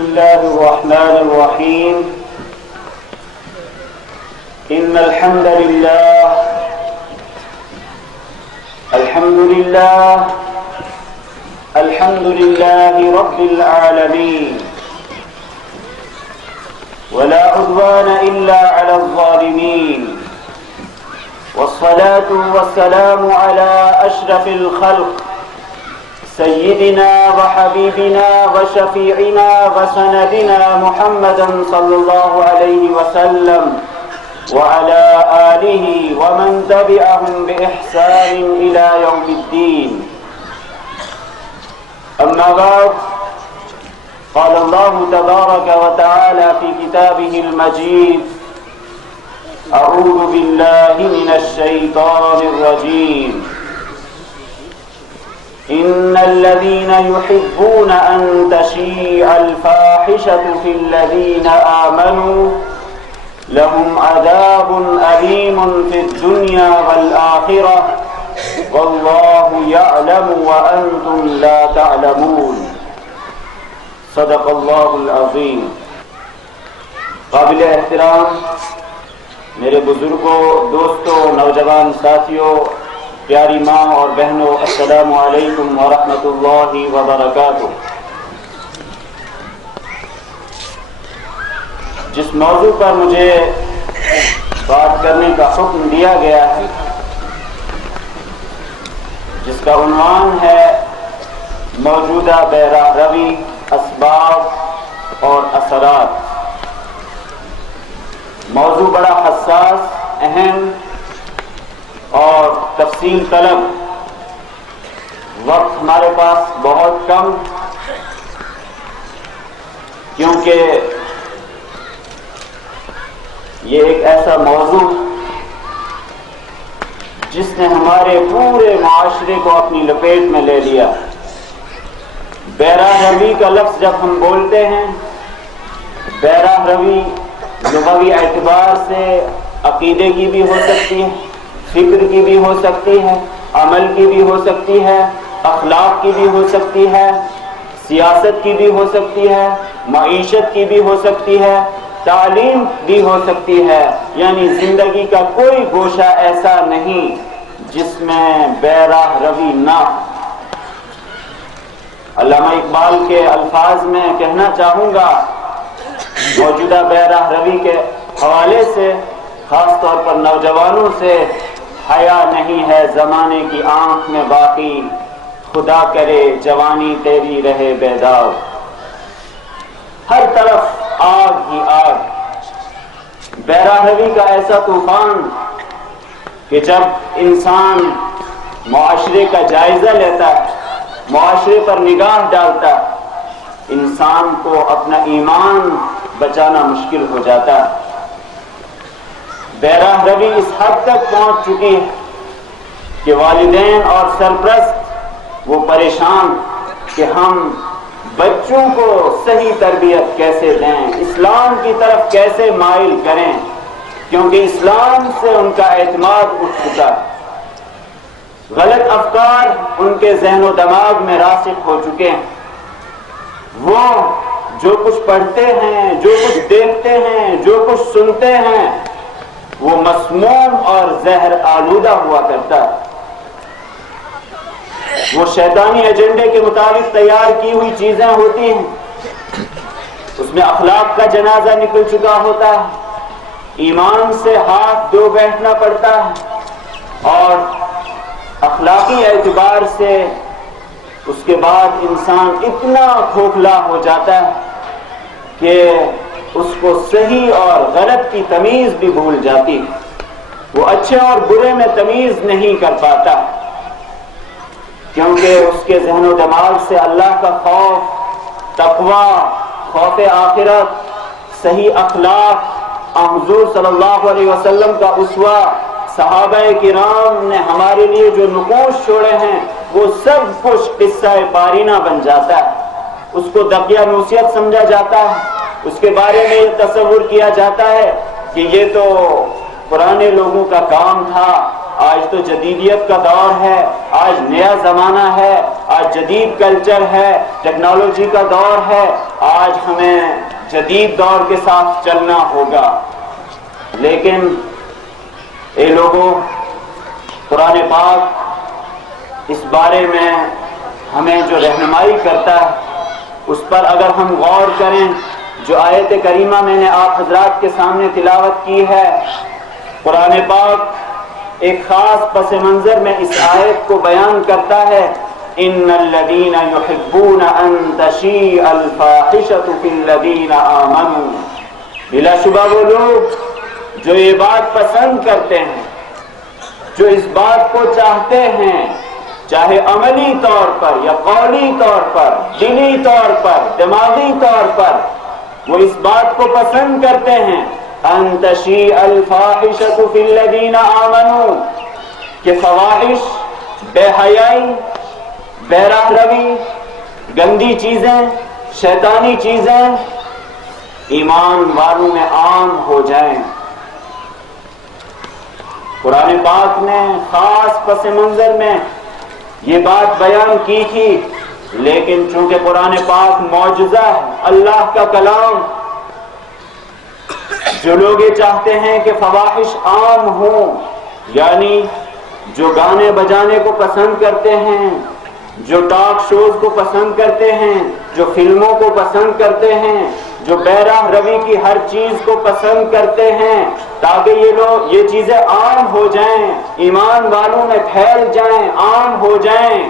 الله الرحمن الرحيم إن الحمد لله رب العالمين ولا عدوان إلا على الظالمين والصلاة والسلام على أشرف الخلق سيدنا وحبيبنا وشفيعنا وسندنا محمدا صلى الله عليه وسلم وعلى آله ومن تبعهم بإحسان إلى يوم الدين. أما بعد، قال الله تبارك وتعالى في كتابه المجيد: أعوذ بالله من الشيطان الرجيم. إن الذين يحبون أن تشيع الفاحشة في الذين آمنوا لهم عذاب أليم في الدنيا والآخرة والله يعلم وأنتم لا تعلمون. صدق اللہ العظیم. قابل احترام میرے بزرگوں، دوستوں، نوجوان ساتھیوں، پیاری ماں اور بہنوں، السلام علیکم ورحمۃ اللہ وبرکاتہ. جس موضوع پر مجھے بات کرنے کا حکم دیا گیا ہے، جس کا عنوان ہے موجودہ بے راہ روی، اسباب اور اثرات. موضوع بڑا حساس، اہم اور تفصیل طلب. وقت ہمارے پاس بہت کم، کیونکہ یہ ایک ایسا موضوع جس نے ہمارے پورے معاشرے کو اپنی لپیٹ میں لے لیا. بیراہ روی کا لفظ جب ہم بولتے ہیں، بیراہ روی لغوی اعتبار سے عقیدے کی بھی ہو سکتی ہے، فکر کی بھی ہو سکتی ہے، عمل کی بھی ہو سکتی ہے، اخلاق کی بھی ہو سکتی ہے، سیاست کی بھی ہو سکتی ہے، معیشت کی بھی ہو سکتی ہے، تعلیم بھی ہو سکتی ہے. یعنی زندگی کا کوئی گوشہ ایسا نہیں جس میں بیراہ روی نہ ہو. علامہ اقبال کے الفاظ میں کہنا چاہوں گا، موجودہ بیراہ روی کے حوالے سے، خاص طور پر نوجوانوں سے: حیا نہیں ہے زمانے کی آنکھ میں باقی، خدا کرے جوانی تیری رہے بیدار. ہر طرف آگ ہی آگ. بیراہ روی کا ایسا طوفان کہ جب انسان معاشرے کا جائزہ لیتا ہے، معاشرے پر نگاہ ڈالتا ہے، انسان کو اپنا ایمان بچانا مشکل ہو جاتا ہے. بیراہ روی اس حد تک پہنچ چکی ہے کہ والدین اور سرپرست وہ پریشان کہ ہم بچوں کو صحیح تربیت کیسے دیں، اسلام کی طرف کیسے مائل کریں، کیونکہ اسلام سے ان کا اعتماد اٹھ چکا ہے. غلط افکار ان کے ذہن و دماغ میں راسخ ہو چکے ہیں. وہ جو کچھ پڑھتے ہیں، جو کچھ دیکھتے ہیں، جو کچھ سنتے ہیں، وہ مسموم اور زہر آلودہ ہوا کرتا ہے. وہ شیطانی ایجنڈے کے مطابق تیار کی ہوئی چیزیں ہوتی ہیں. اس میں اخلاق کا جنازہ نکل چکا ہوتا ہے، ایمان سے ہاتھ دھو بیٹھنا پڑتا ہے، اور اخلاقی اعتبار سے اس کے بعد انسان اتنا کھوکھلا ہو جاتا ہے کہ اس کو صحیح اور غلط کی تمیز بھی بھول جاتی ہے. وہ اچھے اور برے میں تمیز نہیں کر پاتا، کیونکہ اس کے ذہن و دماغ سے اللہ کا خوف، تقوی، خوف آخرت، صحیح اخلاق، حضور صلی اللہ علیہ وسلم کا اسوہ، صحابہ کرام نے ہمارے لیے جو نقوش چھوڑے ہیں، وہ سب کچھ قصہ پارینہ بن جاتا ہے. اس کو دقیہ نوسیت سمجھا جاتا ہے. اس کے بارے میں یہ تصور کیا جاتا ہے کہ یہ تو پرانے لوگوں کا کام تھا، آج تو جدیدیت کا دور ہے، آج نیا زمانہ ہے، آج جدید کلچر ہے، ٹیکنالوجی کا دور ہے، آج ہمیں جدید دور کے ساتھ چلنا ہوگا۔ لیکن اے لوگوں، قرآن پاک اس بارے میں ہمیں جو رہنمائی کرتا ہے اس پر اگر ہم غور کریں، جو آیت کریمہ میں نے آپ حضرات کے سامنے تلاوت کی ہے، قرآن پاک ایک خاص پس منظر میں اس آیت کو بیان کرتا ہے، ان الذین یحبون ان تشیع الفاحشۃ فی الذین آمنوا، بلا شبہ وہ لوگ جو یہ بات پسند کرتے ہیں، جو اس بات کو چاہتے ہیں، چاہے عملی طور پر یا قولی طور پر، دلی طور پر، دماغی طور پر، وہ اس بات کو پسند کرتے ہیں ان تشیع الفاحشۃ فی الذین آمنوا، کہ فواحش، بے حیائی، بے راہ روی، گندی چیزیں، شیطانی چیزیں ایمان والوں میں عام ہو جائیں۔ قرآن پاک نے خاص پس منظر میں یہ بات بیان کی تھی، لیکن چونکہ قرآن پاک معجزہ ہے، اللہ کا کلام، جو لوگ یہ چاہتے ہیں کہ فواحش عام ہوں، یعنی جو گانے بجانے کو پسند کرتے ہیں، جو ٹاک شوز کو پسند کرتے ہیں، جو فلموں کو پسند کرتے ہیں، جو بے راہ روی کی ہر چیز کو پسند کرتے ہیں، تاکہ یہ لوگ یہ چیزیں عام ہو جائیں، ایمان والوں میں پھیل جائیں، عام ہو جائیں،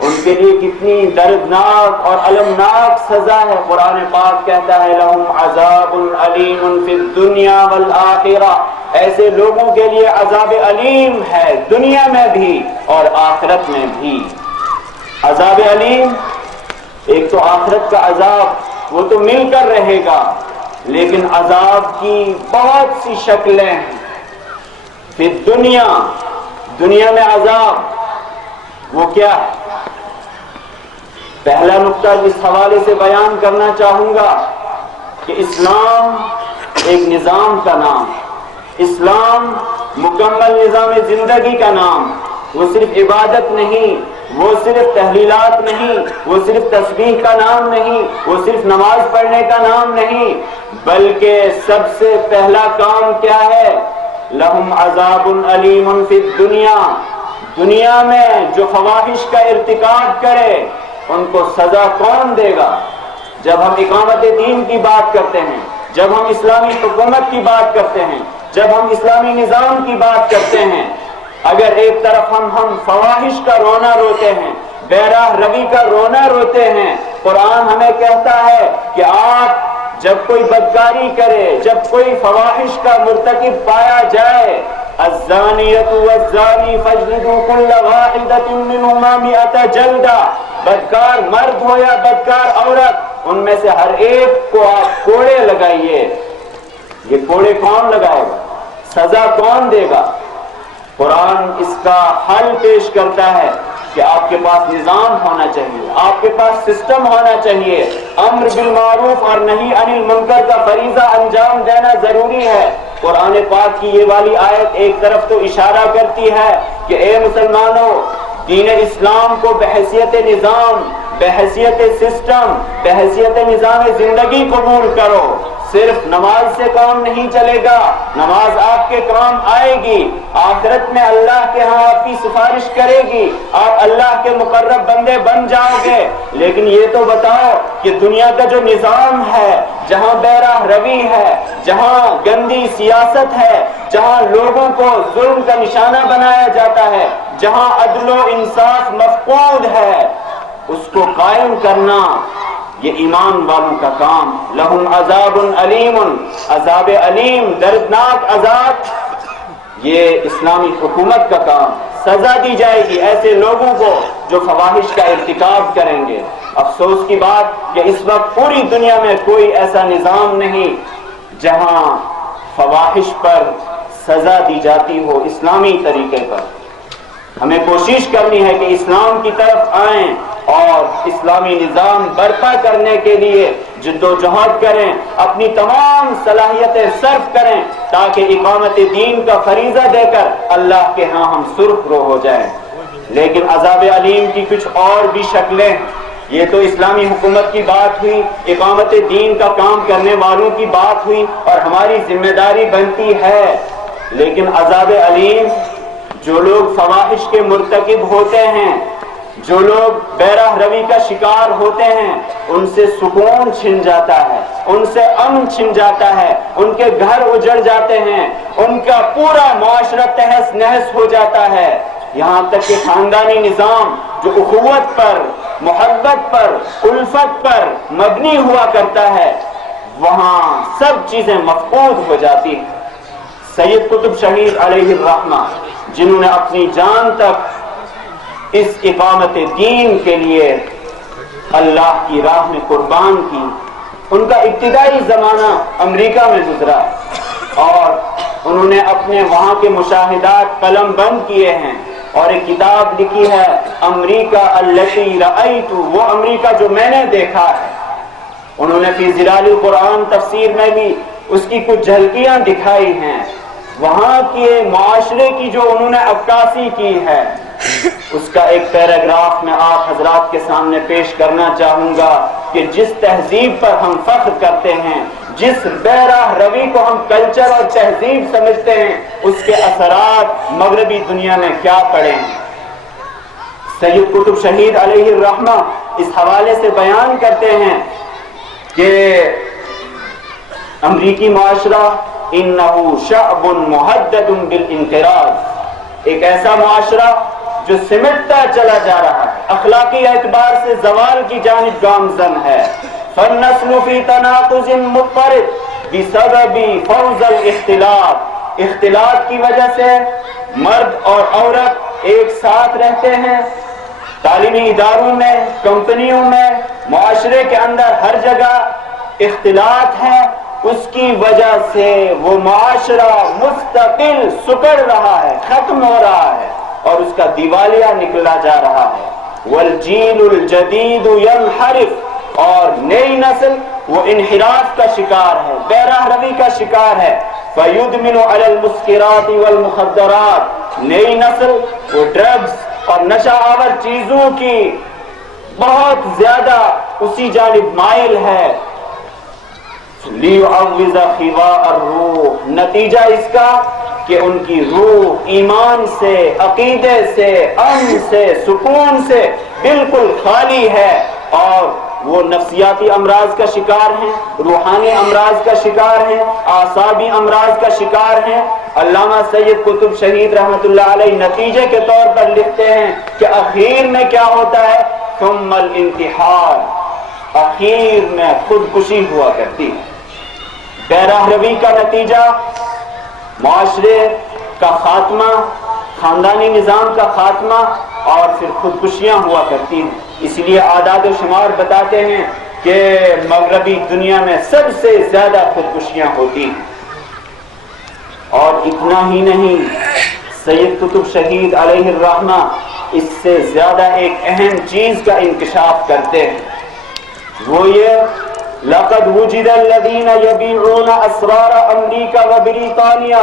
ان کے لیے کتنی دردناک اور المناک سزا ہے۔ قرآن پاک کہتا ہے لہم عذاب علیم فی الدنیا والآخرہ، ایسے لوگوں کے لیے عذاب علیم ہے، دنیا میں بھی اور آخرت میں بھی۔ عذاب علیم، ایک تو آخرت کا عذاب، وہ تو مل کر رہے گا، لیکن عذاب کی بہت سی شکلیں ہیں۔ پھر دنیا میں عذاب وہ کیا ہے؟ پہلا نقطہ اس حوالے سے بیان کرنا چاہوں گا کہ اسلام ایک نظام کا نام، اسلام مکمل نظام زندگی کا نام، وہ صرف عبادت نہیں، وہ صرف تحلیلات نہیں، وہ صرف تسبیح کا نام نہیں، وہ صرف نماز پڑھنے کا نام نہیں، بلکہ سب سے پہلا کام کیا ہے؟ لہم عذاب علیم فی الدنیا، دنیا میں جو فواحش کا ارتکاب کرے ان کو سزا کون دے گا؟ جب ہم اقامت دین کی بات کرتے ہیں، جب ہم اسلامی حکومت کی بات کرتے ہیں، جب ہم اسلامی نظام کی بات کرتے ہیں، اگر ایک طرف ہم فواحش کا رونا روتے ہیں، بے راہ روی کا رونا روتے ہیں، قرآن ہمیں کہتا ہے کہ آپ جب کوئی بدکاری کرے، جب کوئی فواحش کا مرتکب پایا جائے، الزانیۃ والزانی فاجلدوا کل واحدۃ منہما مئۃ جلدہ، بدکار مرد ہو یا بدکار عورت، ان میں سے ہر ایک کو آپ کوڑے لگائیے۔ یہ کوڑے کون لگائے گا؟ سزا کون دے گا؟ قرآن اس کا حل پیش کرتا ہے کہ آپ کے پاس نظام ہونا چاہیے، آپ کے پاس سسٹم ہونا چاہیے، امر بالمعروف اور نہی عن المنکر کا فریضہ انجام دینا ضروری ہے۔ قرآن پاک کی یہ والی آیت ایک طرف تو اشارہ کرتی ہے کہ اے مسلمانوں، دین اسلام کو بحیثیت نظام، بحیثیت سسٹم، بحیثیت نظام زندگی قبول کرو۔ صرف نماز سے کام نہیں چلے گا، نماز آپ کے کام آئے گی، آخرت میں اللہ کے ہاں آپ کی سفارش کرے گی، آپ اللہ کے مقرب بندے بن جاؤ گے، لیکن یہ تو بتاؤ کہ دنیا کا جو نظام ہے، جہاں بے راہ روی ہے، جہاں گندی سیاست ہے، جہاں لوگوں کو ظلم کا نشانہ بنایا جاتا ہے، جہاں عدل و انصاف مفقود ہے، اس کو قائم کرنا یہ ایمان والوں کا کام۔ لہم عذاب علیم، عذاب علیم، دردناک عذاب، یہ اسلامی حکومت کا کام، سزا دی جائے گی ایسے لوگوں کو جو فواحش کا ارتکاب کریں گے۔ افسوس کی بات کہ اس وقت پوری دنیا میں کوئی ایسا نظام نہیں جہاں فواحش پر سزا دی جاتی ہو اسلامی طریقے پر۔ ہمیں کوشش کرنی ہے کہ اسلام کی طرف آئیں اور اسلامی نظام برپا کرنے کے لیے جد و جہد کریں، اپنی تمام صلاحیتیں صرف کریں تاکہ اقامت دین کا فریضہ دے کر اللہ کے ہاں ہم سرخرو ہو جائیں۔ لیکن عذاب علیم کی کچھ اور بھی شکلیں ہیں۔ یہ تو اسلامی حکومت کی بات ہوئی، اقامت دین کا کام کرنے والوں کی بات ہوئی اور ہماری ذمہ داری بنتی ہے، لیکن عذاب علیم جو لوگ فواحش کے مرتکب ہوتے ہیں، جو لوگ بے راہ روی کا شکار ہوتے ہیں، ان سے سکون چھن جاتا ہے، ان سے امن چھن جاتا ہے، ان کے گھر اجڑ جاتے ہیں، ان کا پورا معاشرہ تہس نہس ہو جاتا ہے، یہاں تک کہ خاندانی نظام جو اخوت پر، محبت پر، الفت پر مبنی ہوا کرتا ہے، وہاں سب چیزیں مفقود ہو جاتی ہیں۔ سید قطب شہید علیہ الرحمہ جنہوں نے اپنی جان تک اس اقامت دین کے لیے اللہ کی راہ میں قربان کی، ان کا ابتدائی زمانہ امریکہ میں گزرا اور انہوں نے اپنے وہاں کے مشاہدات قلم بند کیے ہیں اور ایک کتاب لکھی ہے امریکہ التی رأیت، وہ امریکہ جو میں نے دیکھا ہے۔ انہوں نے فی ظلال القرآن تفسیر میں بھی اس کی کچھ جھلکیاں دکھائی ہیں، وہاں کے معاشرے کی جو انہوں نے عکاسی کی ہے، اس کا ایک پیراگراف میں آپ حضرات کے سامنے پیش کرنا چاہوں گا کہ جس تہذیب پر ہم فخر کرتے ہیں، جس بے راہ روی کو ہم کلچر اور تہذیب سمجھتے ہیں، اس کے اثرات مغربی دنیا میں کیا پڑے ہیں۔ سید قطب شہید علیہ الرحمہ اس حوالے سے بیان کرتے ہیں کہ امریکی معاشرہ انہو شعب محدد بالانقراض، ایک ایسا معاشرہ جو سمٹتا چلا جا رہا ہے، اخلاقی اعتبار سے زوال کی جانب گامزن ہے۔ فالنسل فی تناقض مضطرب بسبب فوض الاختلاط، اختلاط کی وجہ سے مرد اور عورت ایک ساتھ رہتے ہیں، تعلیمی اداروں میں، کمپنیوں میں، معاشرے کے اندر ہر جگہ اختلاط ہے، اس کی وجہ سے وہ معاشرہ مستقل سکڑ رہا ہے، ختم ہو رہا ہے اور اس کا دیوالیہ نکلا جا رہا ہے۔ والجیل الجدید ینحرف، اور نئی نسل وہ انحراف کا شکار ہے، بے راہ روی کا شکار ہے۔ فیدمن علی المسکرات والمخدرات، نئی نسل وہ ڈرگز اور نشہ آور چیزوں کی بہت زیادہ اسی جانب مائل ہے۔ لیعوض خواء الروح، نتیجہ اس کا کہ ان کی روح ایمان سے، عقیدے سے، امن سے، سکون سے بالکل خالی ہے اور وہ نفسیاتی امراض کا شکار ہیں، روحانی امراض کا شکار ہیں، اعصابی امراض کا شکار ہیں۔ علامہ سید قطب شہید رحمت اللہ علیہ نتیجے کے طور پر لکھتے ہیں کہ اخیر میں کیا ہوتا ہے؟ ثم الانتحار، اخیر میں خودکشی ہوا کرتی ہے۔ بے راہ روی کا نتیجہ معاشرے کا خاتمہ، خاندانی نظام کا خاتمہ اور پھر خودکشیاں ہوا کرتی ہیں۔ اس لیے اعداد و شمار بتاتے ہیں کہ مغربی دنیا میں سب سے زیادہ خودکشیاں ہوتی ہیں۔ اور اتنا ہی نہیں، سید قطب شہید علیہ الرحمہ اس سے زیادہ ایک اہم چیز کا انکشاف کرتے ہیں، وہ یہ لقد وجد الذین یبیعون اسرار امریکہ و بریطانیہ،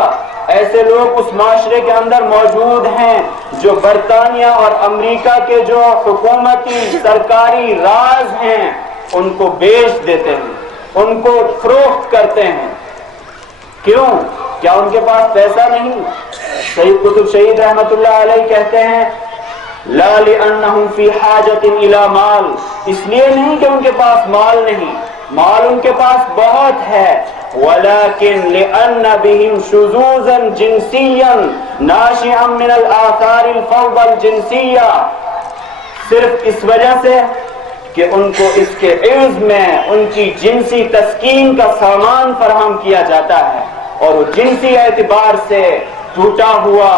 ایسے لوگ اس معاشرے کے اندر موجود ہیں جو برطانیہ اور امریکہ کے جو حکومتی سرکاری راز ہیں ان کو بیچ دیتے ہیں، ان کو فروخت کرتے ہیں۔ کیوں؟ کیا ان کے پاس پیسہ نہیں؟ سید قطب شہید رحمت اللہ علیہ کہتے ہیں لا لأنہم فی حاجت الی مال، اس لیے نہیں کہ ان کے پاس مال نہیں، مال ان کے پاس بہت ہے، ولیکن لأن بهم شذوذا جنسیا ناشئا من الآثار الفوضى الجنسیہ، صرف اس وجہ سے کہ ان کو اس کے عوض میں ان کی جنسی تسکین کا سامان فراہم کیا جاتا ہے، اور وہ جنسی اعتبار سے ٹوٹا ہوا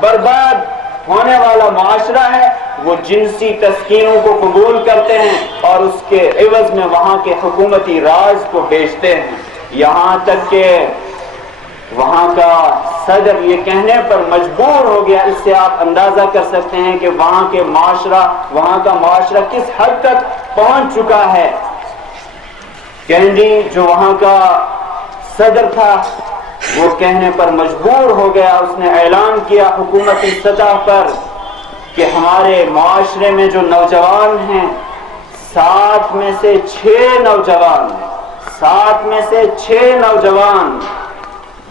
برباد ہونے والا معاشرہ ہے، وہ جنسی تسکینوں کو قبول کرتے ہیں اور اس کے عوض میں وہاں کے حکومتی راز کو بیچتے ہیں، یہاں تک کہ وہاں کا صدر یہ کہنے پر مجبور ہو گیا۔ اس سے آپ اندازہ کر سکتے ہیں کہ وہاں کا معاشرہ کس حد تک پہنچ چکا ہے۔ کینڈی جو وہاں کا صدر تھا وہ کہنے پر مجبور ہو گیا، اس نے اعلان کیا حکومتی سطح پر کہ ہمارے معاشرے میں جو نوجوان ہیں 7 میں سے 6 نوجوان 7 میں سے 6 نوجوان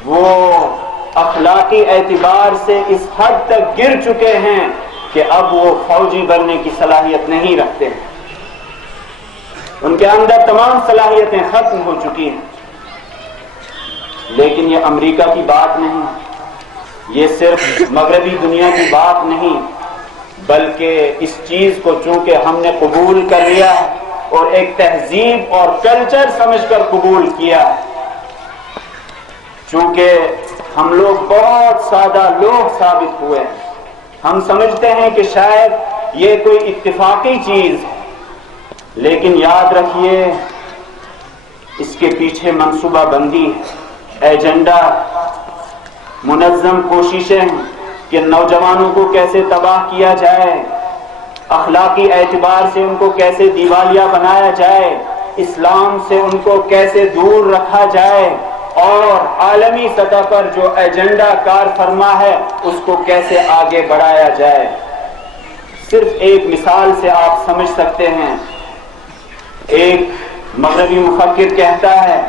وہ اخلاقی اعتبار سے اس حد تک گر چکے ہیں کہ اب وہ فوجی بننے کی صلاحیت نہیں رکھتے ہیں. ان کے اندر تمام صلاحیتیں ختم ہو چکی ہیں. لیکن یہ امریکہ کی بات نہیں، یہ صرف مغربی دنیا کی بات نہیں، بلکہ اس چیز کو چونکہ ہم نے قبول کر لیا اور ایک تہذیب اور کلچر سمجھ کر قبول کیا، چونکہ ہم لوگ بہت سادہ لوگ ثابت ہوئے ہیں، ہم سمجھتے ہیں کہ شاید یہ کوئی اتفاقی چیز ہے، لیکن یاد رکھیے اس کے پیچھے منصوبہ بندی ہے، ایجنڈا، منظم کوششیں کہ نوجوانوں کو کیسے تباہ کیا جائے، اخلاقی اعتبار سے ان کو کیسے دیوالیہ بنایا جائے، اسلام سے ان کو کیسے دور رکھا جائے، اور عالمی سطح پر جو ایجنڈا کار فرما ہے اس کو کیسے آگے بڑھایا جائے. صرف ایک مثال سے آپ سمجھ سکتے ہیں. ایک مغربی مفکر کہتا ہے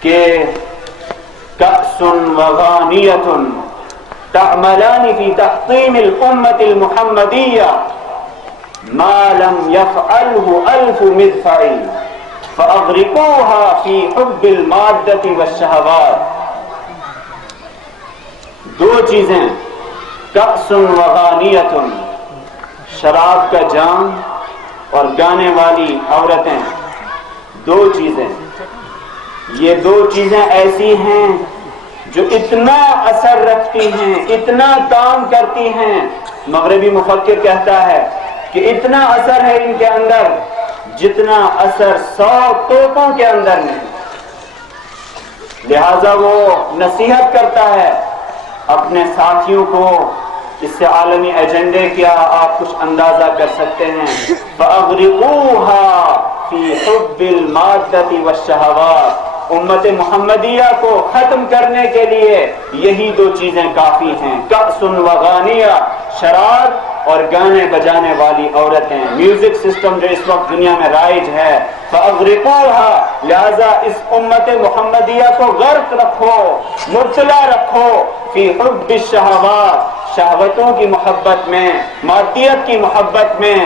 کہ کأس وغانیۃ تعملان فی تحطیم الامة المحمدیہ ما لم يفعله ألف مدفع فأغرقوها في حب المادة والشہوات. 2 چیزیں، کأس وغانیۃ، شراب کا جام اور گانے والی عورتیں. 2 چیزیں، یہ 2 چیزیں ایسی ہیں جو اتنا اثر رکھتی ہیں، اتنا کام کرتی ہیں. مغربی مفکر کہتا ہے کہ اتنا اثر ہے ان کے اندر جتنا اثر 100 توپوں کے اندر نہیں. لہذا وہ نصیحت کرتا ہے اپنے ساتھیوں کو. اس سے عالمی ایجنڈے کیا آپ کچھ اندازہ کر سکتے ہیں. فَأَغْرِقُوهَا فِي حُبِّ الْمَادَّةِ وَالشَّهَوَاتِ. امت محمدیہ کو ختم کرنے کے لیے یہی 2 چیزیں کافی ہیں، کأس وغانیہ، شراب اور گانے بجانے والی عورتیں. میوزک سسٹم جو اس وقت دنیا میں رائج ہے. فَأَغْرِقُوهَا، لہذا اس امت محمدیہ کو غرق رکھو، مبتلا رکھو فی حب الشہوات، شہوتوں کی محبت میں، مادیت کی محبت میں.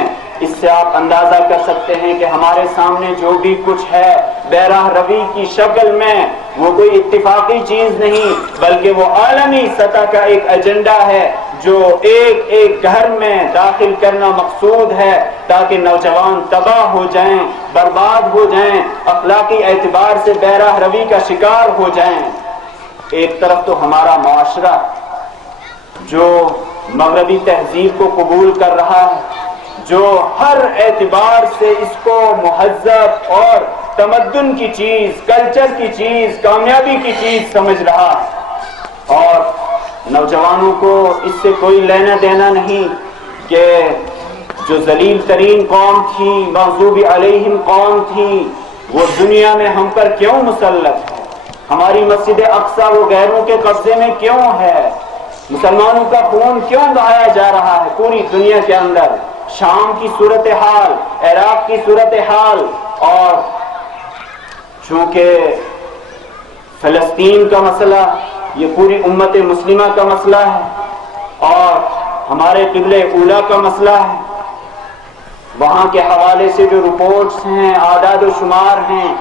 اس سے آپ اندازہ کر سکتے ہیں کہ ہمارے سامنے جو بھی کچھ ہے بیراہ روی کی شکل میں وہ کوئی اتفاقی چیز نہیں، بلکہ وہ عالمی سطح کا ایک ایجنڈا ہے جو ایک ایک گھر میں داخل کرنا مقصود ہے تاکہ نوجوان تباہ ہو جائیں، برباد ہو جائیں، اخلاقی اعتبار سے بیراہ روی کا شکار ہو جائیں. ایک طرف تو ہمارا معاشرہ جو مغربی تہذیب کو قبول کر رہا ہے، جو ہر اعتبار سے اس کو مہذب اور تمدن کی چیز، کلچر کی چیز، کامیابی کی چیز سمجھ رہا ہے، اور نوجوانوں کو اس سے کوئی لینا دینا نہیں کہ جو ذلیل ترین قوم تھی، مغضوب علیہم قوم تھی، وہ دنیا میں ہم پر کیوں مسلط ہے، ہماری مسجد اقصی وہ غیروں کے قبضے میں کیوں ہے، مسلمانوں کا خون کیوں بہایا جا رہا ہے پوری دنیا کے اندر. شام کی صورتحال، عراق کی صورتحال، اور چونکہ فلسطین کا مسئلہ یہ پوری امت مسلمہ کا مسئلہ ہے، اور ہمارے قبلہ اولیٰ کا مسئلہ ہے. وہاں کے حوالے سے جو رپورٹس ہیں، اعداد و شمار ہیں،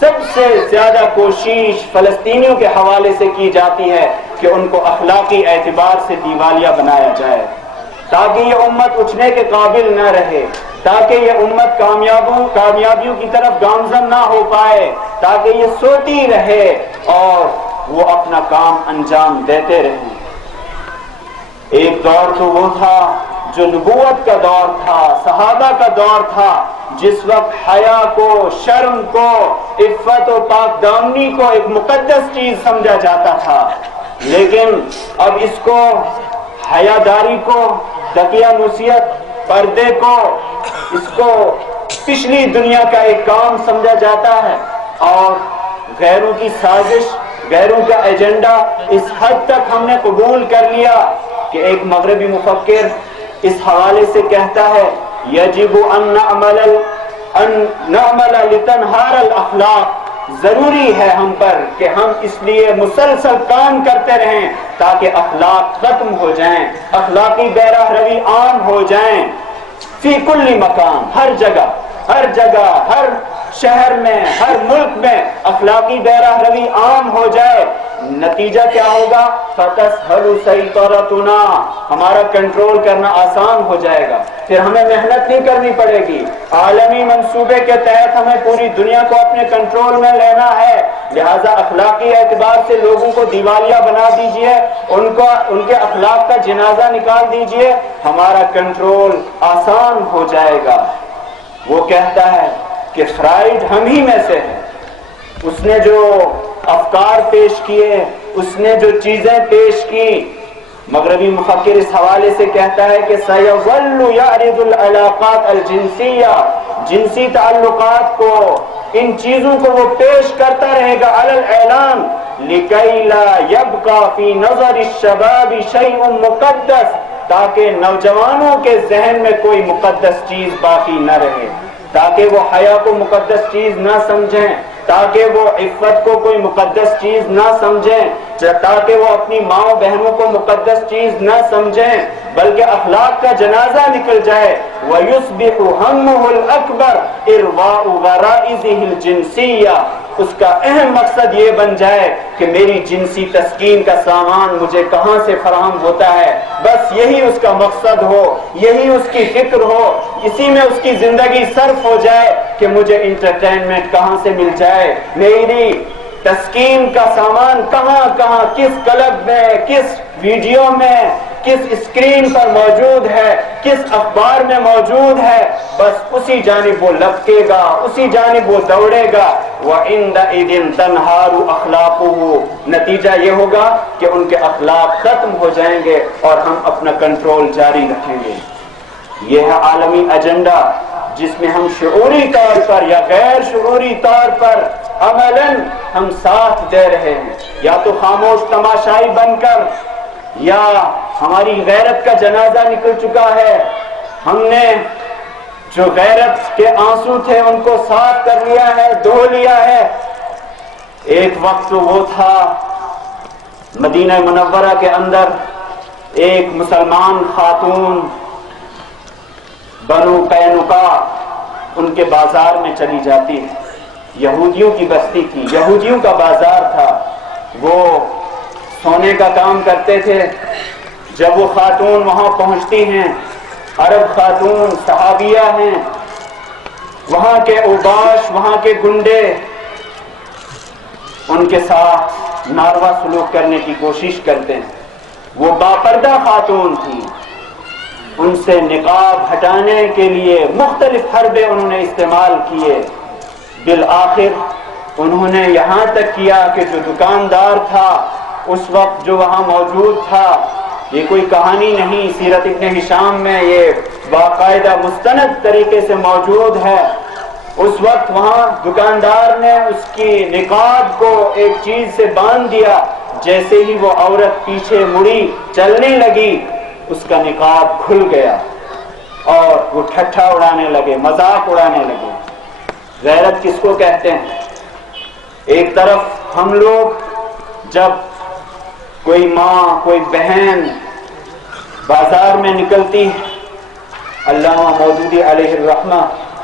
سب سے زیادہ کوشش فلسطینیوں کے حوالے سے کی جاتی ہے کہ ان کو اخلاقی اعتبار سے دیوالیہ بنایا جائے تاکہ یہ امت اٹھنے کے قابل نہ رہے، تاکہ یہ امت کامیابیوں کی طرف گامزن نہ ہو پائے، تاکہ یہ سوتی رہے اور وہ اپنا کام انجام دیتے رہیں. ایک دور تو وہ تھا جو نبوت کا دور تھا، صحابہ کا دور تھا، جس وقت حیا کو، شرم کو، عفت و پاک دامنی کو ایک مقدس چیز سمجھا جاتا تھا. لیکن اب اس کو، حیاداری کو، دقیانوسیت، پردے کو، اس کو پچھلی دنیا کا ایک کام سمجھا جاتا ہے، اور غیروں کی سازش، غیروں کا ایجنڈا اس حد تک ہم نے قبول کر لیا کہ ایک مغربی مفکر اس حوالے سے کہتا ہے یجب ان نعمل لتنہار الاخلاق، ضروری ہے ہم پر کہ ہم اس لیے مسلسل کام کرتے رہیں تاکہ اخلاق ختم ہو جائیں، اخلاقی بیرہ روی عام ہو جائیں، فی کل مقام، ہر جگہ، ہر شہر میں، ہر ملک میں اخلاقی بیرہ روی عام ہو جائے۔ نتیجہ کیا ہوگا؟ فَتَسْهَلُ سَيْطَرَتُنَا، ہمارا کنٹرول کرنا آسان ہو جائے گا، پھر ہمیں محنت نہیں کرنی پڑے گی۔ عالمی منصوبے کے تحت ہمیں پوری دنیا کو اپنے کنٹرول میں لینا ہے، لہذا اخلاقی اعتبار سے لوگوں کو دیوالیہ بنا دیجئے، ان کے اخلاق کا جنازہ نکال دیجئے، ہمارا کنٹرول آسان ہو جائے گا۔ وہ کہتا ہے کہ فرائڈ ہم ہی میں سے ہے، اس نے جو افکار پیش کیے، اس نے جو چیزیں پیش کی، مغربی مفکر اس حوالے سے کہتا ہے کہ سَيَظَلُّ يَعْرِضُ الْعَلَاقَاتَ الْجِنسِيَّةَ، جنسی تعلقات کو، ان چیزوں کو وہ پیش کرتا رہے گا علی الاعلان لِكَيْ لَا يَبْقَى فِي نَظَرِ الشَّبَابِ شَيْءٌ مُقَدَّسٌ، تاکہ نوجوانوں کے ذہن میں کوئی مقدس چیز باقی نہ رہے، تاکہ وہ حیا کو مقدس چیز نہ سمجھیں، تاکہ وہ عفت کو کوئی مقدس چیز نہ سمجھیں، تاکہ وہ اپنی ماں بہنوں کو مقدس چیز نہ سمجھیں، بلکہ اخلاق کا جنازہ نکل جائے۔ وَيُصْبِحُ هَمُّهُ الْأَكْبَرُ إِرْوَاءُ غَرَائِزِهِ الْجِنسِيَّةِ، اس کا اہم مقصد یہ بن جائے کہ میری جنسی تسکین کا سامان مجھے کہاں سے فراہم ہوتا ہے، بس یہی اس کا مقصد ہو، یہی اس کی فکر ہو، اسی میں اس کی زندگی صرف ہو جائے کہ مجھے انٹرٹینمنٹ کہاں سے مل جائے، میری تسکین کا سامان کہاں کہاں، کس کلب میں، کس ویڈیو میں، کس اسکرین پر موجود ہے، کس اخبار میں موجود ہے، بس اسی جانب وہ لپکے گا، اسی جانب وہ دوڑے گا۔ وَعِنْدَئِذٍ تَنْهَارُ أَخْلَاقُهُ، نتیجہ یہ ہوگا کہ ان کے اخلاق ختم ہو جائیں گے اور ہم اپنا کنٹرول جاری رکھیں گے۔ یہ ہے عالمی ایجنڈا جس میں ہم شعوری طور پر یا غیر شعوری طور پر عملاً ہم ساتھ دے رہے ہیں، یا تو خاموش تماشائی بن کر، یا ہماری غیرت کا جنازہ نکل چکا ہے، ہم نے جو غیرت کے آنسو تھے ان کو صاف کر لیا ہے، دھو لیا ہے۔ ایک وقت وہ تھا مدینہ منورہ کے اندر ایک مسلمان خاتون بنو قینقاع ان کے بازار میں چلی جاتی ہے، یہودیوں کی بستی تھی، یہودیوں کا بازار تھا، وہ سونے کا کام کرتے تھے۔ جب وہ خاتون وہاں پہنچتی ہیں، عرب خاتون صحابیہ ہیں، وہاں کے اوباش، وہاں کے گنڈے ان کے ساتھ ناروا سلوک کرنے کی کوشش کرتے ہیں۔ وہ باپردہ خاتون تھی، ان سے نقاب ہٹانے کے لیے مختلف حربے انہوں نے استعمال کیے، بالآخر انہوں نے یہاں تک کیا کہ جو دکاندار تھا اس وقت جو وہاں موجود تھا، یہ کوئی کہانی نہیں، سیرت ابن ہشام میں یہ باقاعدہ مستند طریقے سے موجود ہے، اس وقت وہاں دکاندار نے اس کی نقاب کو ایک چیز سے باندھ دیا، جیسے ہی وہ عورت پیچھے مڑی چلنے لگی اس کا نقاب کھل گیا اور وہ ٹھٹھا اڑانے لگے، مذاق اڑانے لگے۔ غیرت کس کو کہتے ہیں؟ ایک طرف ہم لوگ جب کوئی ماں، کوئی بہن بازار میں نکلتی ہے، علامہ مودودی علیہ الرحمہ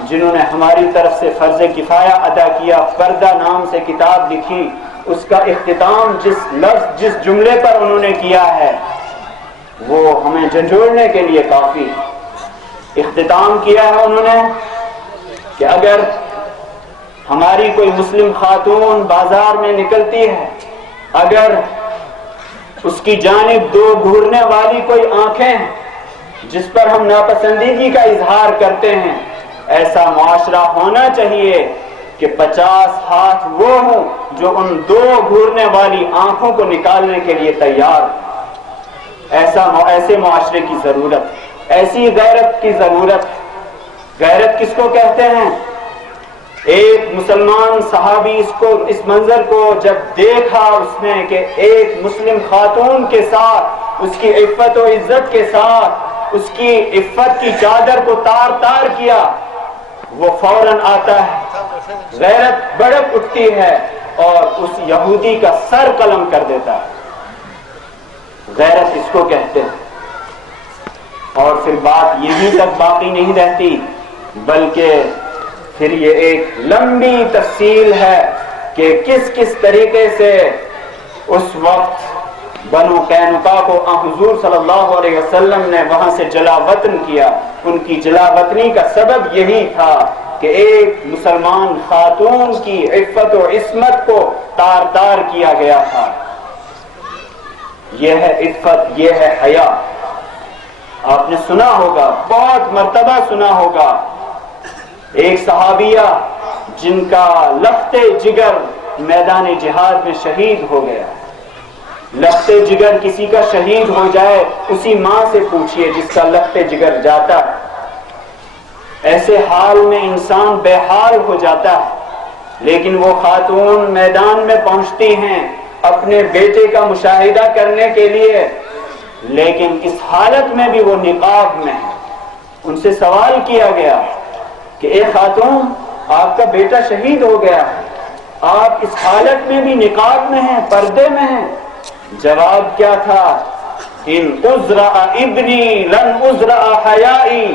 جنہوں نے ہماری طرف سے فرض کفایہ ادا کیا، پردہ نام سے کتاب لکھی، اس کا اختتام جس لفظ، جس جملے پر انہوں نے کیا ہے وہ ہمیں جھنجھوڑنے کے لیے کافی ہے۔ اختتام کیا ہے انہوں نے کہ اگر ہماری کوئی مسلم خاتون بازار میں نکلتی ہے، اگر اس کی جانب دو گھورنے والی کوئی آنکھیں جس پر ہم ناپسندیدگی کا اظہار کرتے ہیں، ایسا معاشرہ ہونا چاہیے کہ 50 ہاتھ وہ ہوں جو ان دو گھورنے والی آنکھوں کو نکالنے کے لیے تیار ہیں۔ ایسے معاشرے کی ضرورت، ایسی غیرت کی ضرورت۔ غیرت کس کو کہتے ہیں؟ ایک مسلمان صحابی اس منظر کو جب دیکھا اس نے کہ ایک مسلم خاتون کے ساتھ، اس کی عفت و عزت کے ساتھ، اس کی عفت کی چادر کو تار تار کیا، وہ فوراً آتا ہے، غیرت بڑک اٹھتی ہے اور اس یہودی کا سر قلم کر دیتا ہے۔ غیرت اس کو کہتے ہیں۔ اور پھر بات یہیں تک باقی نہیں رہتی، بلکہ پھر یہ ایک لمبی تفصیل ہے کہ کس کس طریقے سے اس وقت بنو قینقاع کو حضور صلی اللہ علیہ وسلم نے وہاں سے جلا وطن کیا۔ ان کی جلا وطنی کا سبب یہی تھا کہ ایک مسلمان خاتون کی عفت و عصمت کو تار تار کیا گیا تھا۔ یہ ہے عفت، یہ ہے حیا۔ آپ نے سنا ہوگا، بہت مرتبہ سنا ہوگا، ایک صحابیہ جن کا لخت جگر میدان جہاد میں شہید ہو گیا۔ لخت جگر کسی کا شہید ہو جائے، اسی ماں سے پوچھئے جس کا لخت جگر جاتا ہے۔ ایسے حال میں انسان بے حال ہو جاتا ہے، لیکن وہ خاتون میدان میں پہنچتی ہیں اپنے بیٹے کا مشاہدہ کرنے کے لیے، لیکن اس حالت میں بھی وہ نقاب میں ہے۔ ان سے سوال کیا گیا کہ اے خاتون، آپ کا بیٹا شہید ہو گیا ہے، آپ اس حالت میں بھی نقاب میں ہیں، پردے میں ہیں؟ جواب کیا تھا؟ ان ازرع ابنی لن ازرع حیائی،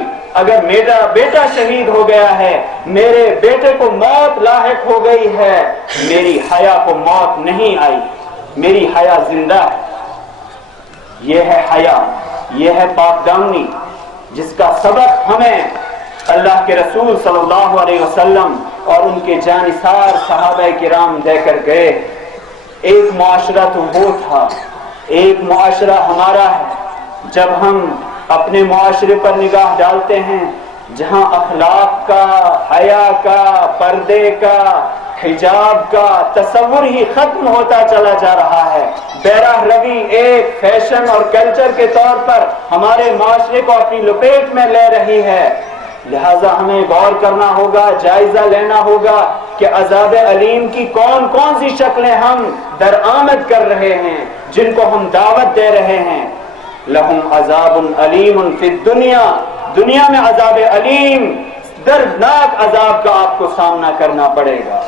اگر میرا بیٹا شہید ہو گیا ہے، میرے بیٹے کو موت لاحق ہو گئی ہے، میری حیا کو موت نہیں آئی، میری حیا زندہ ہے۔ یہ ہے حیا، یہ ہے پاک دامنی، جس کا سبق ہمیں اللہ کے رسول صلی اللہ علیہ وسلم اور ان کے جانثار صحابہ کرام دے کر گئے۔ ایک معاشرہ تو وہ تھا، ایک معاشرہ ہمارا ہے۔ جب ہم اپنے معاشرے پر نگاہ ڈالتے ہیں جہاں اخلاق کا، حیا کا، پردے کا، حجاب کا تصور ہی ختم ہوتا چلا جا رہا ہے، بیراہ روی ایک فیشن اور کلچر کے طور پر ہمارے معاشرے کو اپنی لپیٹ میں لے رہی ہے، لہذا ہمیں غور کرنا ہوگا، جائزہ لینا ہوگا کہ عذاب علیم کی کون کون سی شکلیں ہم درآمد کر رہے ہیں، جن کو ہم دعوت دے رہے ہیں۔ لہم عذاب علیم فی الدنیا، دنیا میں عذاب علیم، دردناک عذاب کا آپ کو سامنا کرنا پڑے گا۔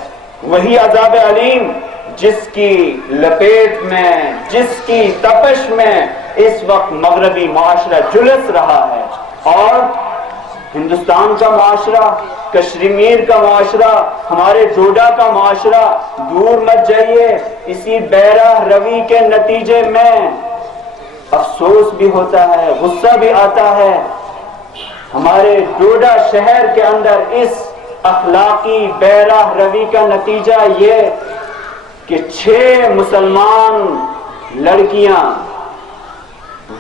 وہی عذاب علیم جس کی لپیٹ میں، جس کی تپش میں اس وقت مغربی معاشرہ جلس رہا ہے، اور ہندوستان کا معاشرہ، کشمیر کا معاشرہ، ہمارے ڈوڈا کا معاشرہ، دور مت جائیے، اسی بیراہ روی کے نتیجے میں افسوس بھی ہوتا ہے، غصہ بھی آتا ہے۔ ہمارے ڈوڈا شہر کے اندر اس اخلاقی بیراہ روی کا نتیجہ یہ کہ 6 مسلمان لڑکیاں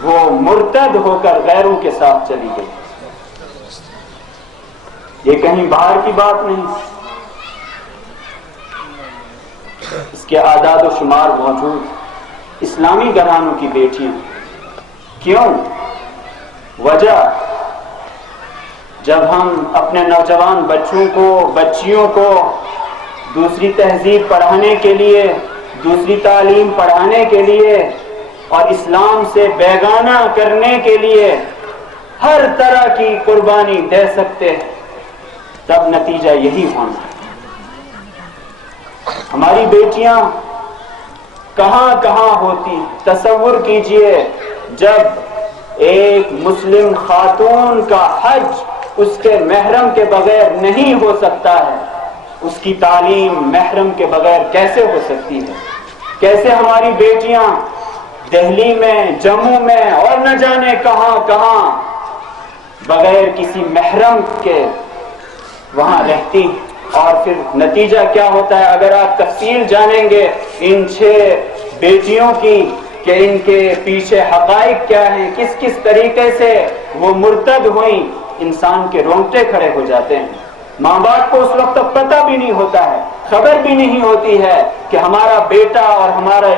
وہ مرتد ہو کر غیروں کے ساتھ چلی گئی۔ یہ کہیں باہر کی بات نہیں، اس کے اعداد و شمار موجود۔ اسلامی گھرانوں کی بیٹیاں، کیوں؟ وجہ، جب ہم اپنے نوجوان بچوں کو، بچیوں کو دوسری تہذیب پڑھانے کے لیے، دوسری تعلیم پڑھانے کے لیے اور اسلام سے بیگانہ کرنے کے لیے ہر طرح کی قربانی دے سکتے ہیں، تب نتیجہ یہی ہونا ہے۔ ہماری بیٹیاں کہاں کہاں ہوتی، تصور کیجئے جب ایک مسلم خاتون کا حج اس کے محرم کے بغیر نہیں ہو سکتا ہے، اس کی تعلیم محرم کے بغیر کیسے ہو سکتی ہے؟ کیسے ہماری بیٹیاں دہلی میں، جموں میں اور نہ جانے کہاں کہاں بغیر کسی محرم کے وہاں رہتی، اور پھر نتیجہ کیا ہوتا ہے؟ اگر آپ تفصیل جانیں گے ان 6 بیٹیوں کی کہ ان کے پیچھے حقائق کیا ہیں، کس کس طریقے سے وہ مرتد ہوئیں، انسان کے رونگٹے کھڑے ہو جاتے ہیں۔ ماں باپ کو اس وقت تک پتہ بھی نہیں ہوتا ہے، خبر بھی نہیں ہوتی ہے کہ ہمارا بیٹا اور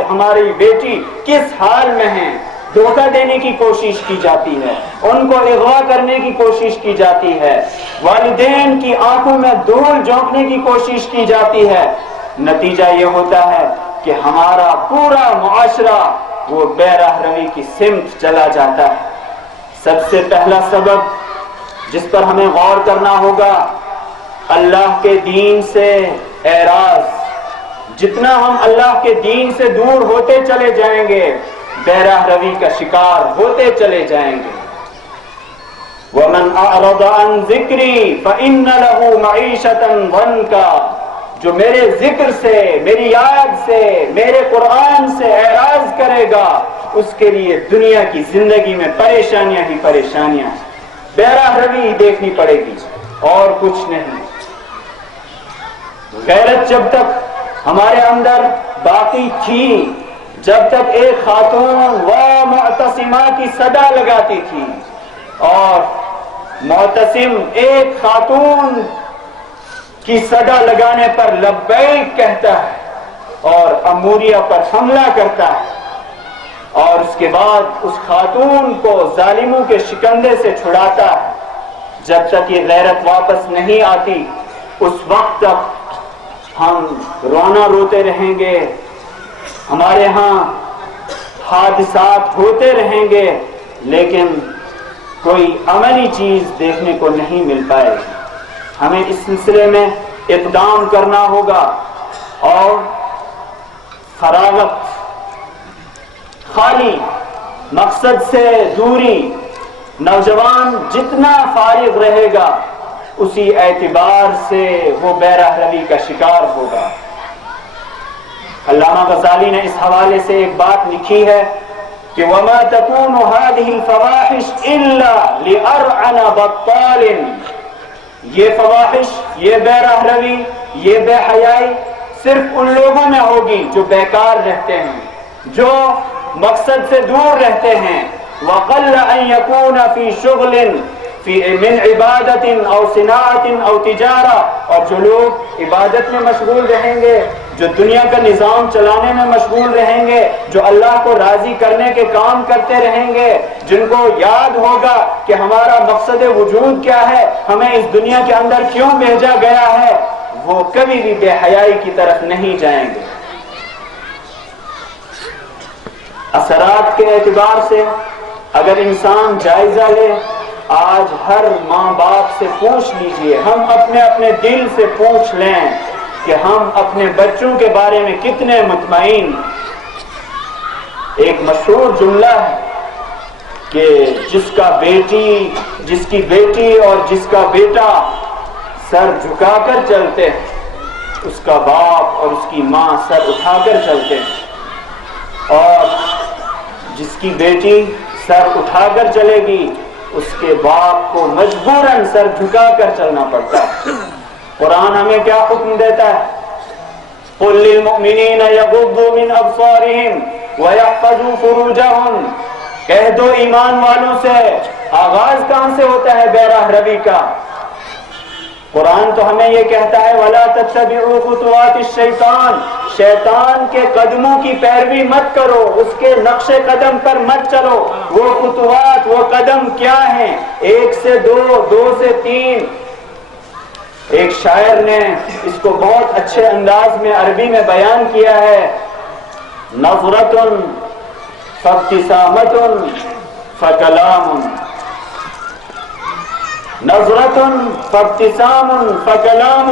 ہماری بیٹی کس حال میں ہیں۔ دھوکہ دینے کی کوشش کی جاتی ہے، ان کو اغوا کرنے کی کوشش کی جاتی ہے، والدین کی آنکھوں میں دھول جھونکنے کی کوشش کی جاتی ہے۔ نتیجہ یہ ہوتا ہے کہ ہمارا پورا معاشرہ وہ بیراہ روی کی سمت چلا جاتا ہے۔ سب سے پہلا سبب جس پر ہمیں غور کرنا ہوگا، اللہ کے دین سے اعراض۔ جتنا ہم اللہ کے دین سے دور ہوتے چلے جائیں گے، بے راہ روی کا شکار ہوتے چلے جائیں گے۔ وَمَنْ أَعْرَضَ عَنْ ذِكْرِي فَإِنَّ لَهُ مَعِيشَةً ضَنْكًا، جو میرے ذکر سے، میری یاد سے، میرے قرآن سے اعراض کرے گا، اس کے لیے دنیا کی زندگی میں پریشانیاں ہی پریشانیاں، بے راہ روی دیکھنی پڑے گی اور کچھ نہیں۔ غیرت جب تک ہمارے اندر باقی تھی، جب تک ایک خاتون معتصمہ کی صدا لگاتی تھی، اور معتصم ایک خاتون کی صدا لگانے پر لبیک کہتا ہے اور اموریہ پر حملہ کرتا ہے، اور اس کے بعد اس خاتون کو ظالموں کے شکنجے سے چھڑاتا ہے، جب تک یہ غیرت واپس نہیں آتی اس وقت تک ہم رونا روتے رہیں گے، ہمارے ہاں حادثات ہوتے رہیں گے، لیکن کوئی عملی چیز دیکھنے کو نہیں مل پائے گی۔ ہمیں اس سلسلے میں اقدام کرنا ہوگا، اور فراغت، خالی مقصد سے دوری، نوجوان جتنا فارغ رہے گا اسی اعتبار سے وہ بے راہ روی کا شکار ہوگا۔ علامہ غزالی نے اس حوالے سے ایک بات لکھی ہے کہ وَمَا تَكُونُ هَذِهِ الْفَوَاحِشُ إِلَّا لِأَرْعَنَ بَطَّالٍ، یہ فواحش، یہ بے راہ روی، یہ بے حیائی صرف ان لوگوں میں ہوگی جو بیکار رہتے ہیں، جو مقصد سے دور رہتے ہیں۔ وَقَلَّ أَن يَكُونَ فِي شُغْلٍ من عبادت او صناعت او تجارہ، اور جو لوگ عبادت میں مشغول رہیں گے، جو دنیا کا نظام چلانے میں مشغول رہیں گے، جو اللہ کو راضی کرنے کے کام کرتے رہیں گے، جن کو یاد ہوگا کہ ہمارا مقصد وجود کیا ہے، ہمیں اس دنیا کے اندر کیوں بھیجا گیا ہے، وہ کبھی بھی بے حیائی کی طرف نہیں جائیں گے۔ اثرات کے اعتبار سے اگر انسان جائزہ لے، آج ہر ماں باپ سے پوچھ لیجئے، ہم اپنے اپنے دل سے پوچھ لیں کہ ہم اپنے بچوں کے بارے میں کتنے مطمئن۔ ایک مشہور جملہ ہے کہ جس کی بیٹی اور جس کا بیٹا سر جھکا کر چلتے ہیں، اس کا باپ اور اس کی ماں سر اٹھا کر چلتے ہیں، اور جس کی بیٹی سر اٹھا کر چلے گی اس کے باپ کو مجبوراً سر جھکا کر چلنا پڑتا ہے۔ قرآن ہمیں کیا حکم دیتا ہے؟ قُل لِّلْمُؤْمِنِينَ يَغُضُّوا مِنْ أَبْصَارِهِمْ وَيَحْفَظُوا فُرُوجَهُمْ، کہہ دو ایمان والوں سے، آغاز کہاں سے ہوتا ہے بے راہ روی کا؟ قرآن تو ہمیں یہ کہتا ہے وَلَا تَتَّبِعُوا خُطُوَاتِ الشَّيْطَانِ، شیطان کے قدموں کی پیروی مت کرو، اس کے نقش قدم پر مت چلو۔ وہ خطوات، وہ قدم کیا ہیں؟ 1 سے 2، 2 سے 3۔ ایک شاعر نے اس کو بہت اچھے انداز میں عربی میں بیان کیا ہے، نظرۃ فابتسامۃ فکلام، نظرۃ فابتسام فکلام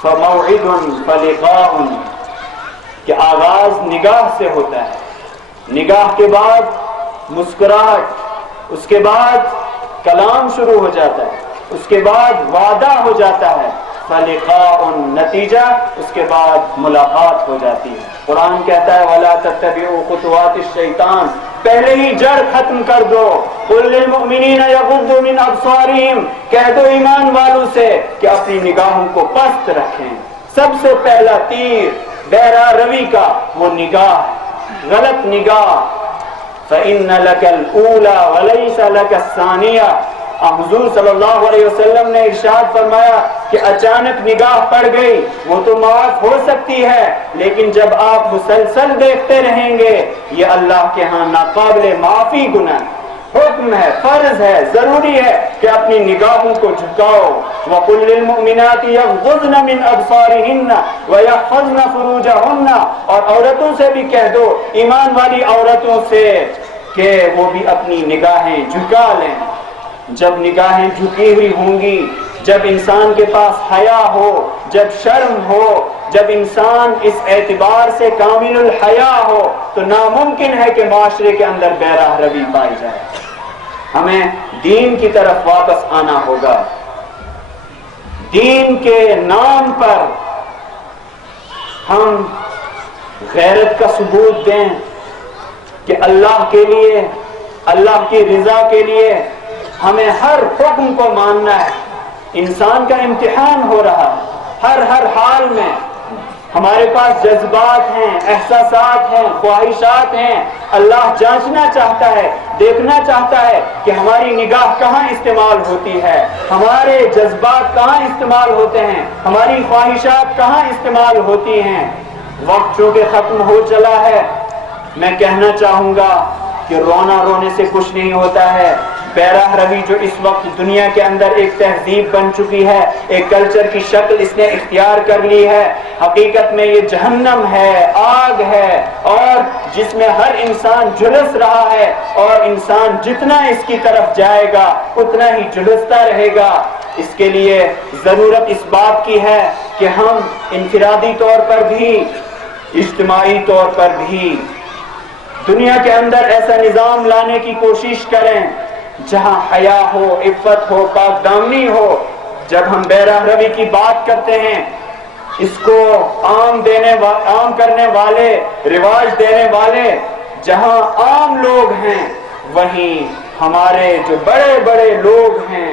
فموعد فلقاء، کہ آغاز نگاہ سے ہوتا ہے، نگاہ کے بعد مسکراہٹ، اس کے بعد کلام شروع ہو جاتا ہے، اس کے بعد وعدہ ہو جاتا ہے، فلقاء نتیجہ، اس کے بعد ملاقات ہو جاتی ہے۔ قرآن کہتا ہے وَلَا تَتَّبِعُوا خُطُوَاتِ الشَّيْطَانِ، پہلے ہی جڑ ختم کر دو۔ قُل لِّلْمُؤْمِنِينَ يَغُضُّوا مِنْ أَبْصَارِهِمْ، کہہ دو ایمان والوں سے کہ اپنی نگاہوں کو پست رکھیں۔ سب سے پہلا تیر بے راہ روی کا وہ نگاہ، غلط نگاہ۔ فَإِنَّ لَكَ الْأُولَى وَلَيْسَ لَكَ الثَّانِيَةُ، حضور صلی اللہ علیہ وسلم نے ارشاد فرمایا کہ اچانک نگاہ پڑ گئی وہ تو معاف ہو سکتی ہے، لیکن جب آپ مسلسل دیکھتے رہیں گے یہ اللہ کے ہاں ناقابل معافی گناہ ہے۔ حکم ہے، فرض ہے، ضروری ہے کہ اپنی نگاہوں کو جھکاؤ۔ وَقُلْ لِلْمُؤْمِنَاتِ يَغْضُضْنَ مِنْ أَبْصَارِهِنَّ وَيَحْفَظْنَ فُرُوجَهُنَّ، اور عورتوں سے بھی کہہ دو، ایمان والی عورتوں سے کہ وہ بھی اپنی نگاہیں جھکا لیں۔ جب نگاہیں جھکی ہوئی ہوں گی، جب انسان کے پاس حیا ہو، جب شرم ہو، جب انسان اس اعتبار سے کامل الحیا ہو، تو ناممکن ہے کہ معاشرے کے اندر بے راہ روی پائی جائے۔ ہمیں دین کی طرف واپس آنا ہوگا۔ دین کے نام پر ہم غیرت کا ثبوت دیں کہ اللہ کے لیے، اللہ کی رضا کے لیے ہمیں ہر حکم کو ماننا ہے۔ انسان کا امتحان ہو رہا ہے، ہر حال میں ہمارے پاس جذبات ہیں، احساسات ہیں، خواہشات ہیں۔ اللہ جانچنا چاہتا ہے، دیکھنا چاہتا ہے کہ ہماری نگاہ کہاں استعمال ہوتی ہے، ہمارے جذبات کہاں استعمال ہوتے ہیں، ہماری خواہشات کہاں استعمال ہوتی ہیں۔ وقت چونکہ ختم ہو چلا ہے، میں کہنا چاہوں گا کہ رونا رونے سے کچھ نہیں ہوتا ہے۔ بے راہ روی جو اس وقت دنیا کے اندر ایک تہذیب بن چکی ہے، ایک کلچر کی شکل اس نے اختیار کر لی ہے، حقیقت میں یہ جہنم ہے، آگ ہے، اور جس میں ہر انسان جھلس رہا ہے، اور انسان جتنا اس کی طرف جائے گا اتنا ہی جھلستا رہے گا۔ اس کے لیے ضرورت اس بات کی ہے کہ ہم انفرادی طور پر بھی، اجتماعی طور پر بھی دنیا کے اندر ایسا نظام لانے کی کوشش کریں جہاں حیا ہو، عفت ہو، پاک دامنی ہو۔ جب ہم بے راہ روی کی بات کرتے ہیں، اس کو عام کرنے والے، رواج دینے والے جہاں عام لوگ ہیں، وہیں ہمارے جو بڑے بڑے لوگ ہیں،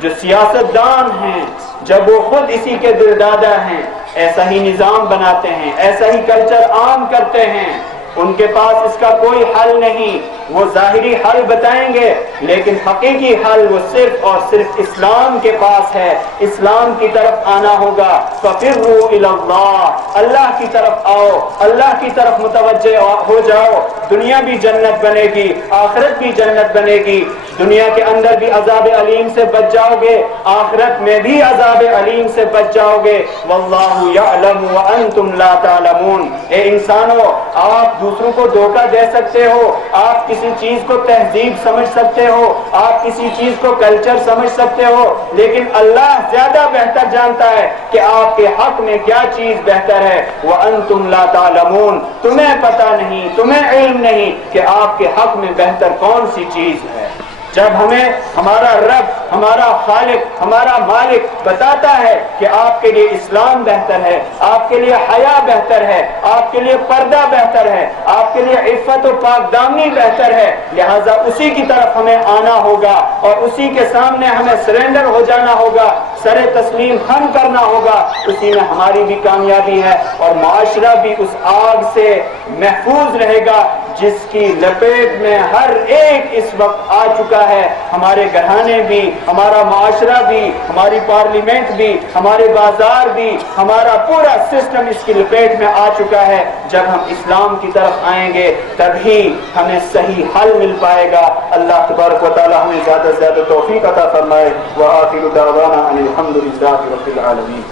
جو سیاستدان ہیں، جب وہ خود اسی کے دلدادہ ہیں، ایسا ہی نظام بناتے ہیں، ایسا ہی کلچر عام کرتے ہیں، ان کے پاس اس کا کوئی حل نہیں۔ وہ ظاہری حل بتائیں گے، لیکن حقیقی حل وہ صرف اور صرف اسلام کے پاس ہے۔ اسلام کی طرف آنا ہوگا۔ فَفِرُّوا إِلَى اللَّهِ، اللہ کی طرف آؤ، اللہ کی طرف متوجہ ہو جاؤ۔ دنیا بھی جنت بنے گی، آخرت بھی جنت بنے گی۔ دنیا کے اندر بھی عذاب علیم سے بچ جاؤ گے، آخرت میں بھی عذاب علیم سے بچ جاؤ گے۔ وَاللَّهُ يَعْلَمُ وَأَنْتُمْ لَا تَعْلَمُونَ۔ اے انسانوں، آپ دوسروں کو دھوکہ دے سکتے ہو، آپ کسی چیز کو تہذیب سمجھ سکتے ہو، آپ کسی چیز کو کلچر سمجھ سکتے ہو، لیکن اللہ زیادہ بہتر جانتا ہے کہ آپ کے حق میں کیا چیز بہتر ہے۔ وَأَنْتُمْ لَا تَعْلَمُونَ، تمہیں پتہ نہیں، تمہیں علم نہیں کہ آپ کے حق میں بہتر کون سی چیز ہے۔ جب ہمیں ہمارا رب، ہمارا خالق، ہمارا مالک بتاتا ہے کہ آپ کے لیے اسلام بہتر ہے، آپ کے لیے حیا بہتر ہے، آپ کے لیے پردہ بہتر ہے، آپ کے لیے عفت و پاک دامنی بہتر ہے، لہذا اسی کی طرف ہمیں آنا ہوگا اور اسی کے سامنے ہمیں سرنڈر ہو جانا ہوگا، سر تسلیم خم کرنا ہوگا۔ اسی میں ہماری بھی کامیابی ہے اور معاشرہ بھی اس آگ سے محفوظ رہے گا جس کی لپیٹ میں ہر ایک اس وقت آ چکا ہے۔ ہمارے گھرانے بھی، ہمارا معاشرہ بھی، ہماری پارلیمنٹ بھی، ہمارے بازار بھی، ہمارا پورا سسٹم اس کی لپیٹ میں آ چکا ہے۔ جب ہم اسلام کی طرف آئیں گے تبھی ہمیں صحیح حل مل پائے گا۔ اللہ تبارک و تعالی ہمیں زیادہ سے زیادہ توفیق عطا فرمائے۔ وآخر دعوانا ان الحمد للہ رب العالمین۔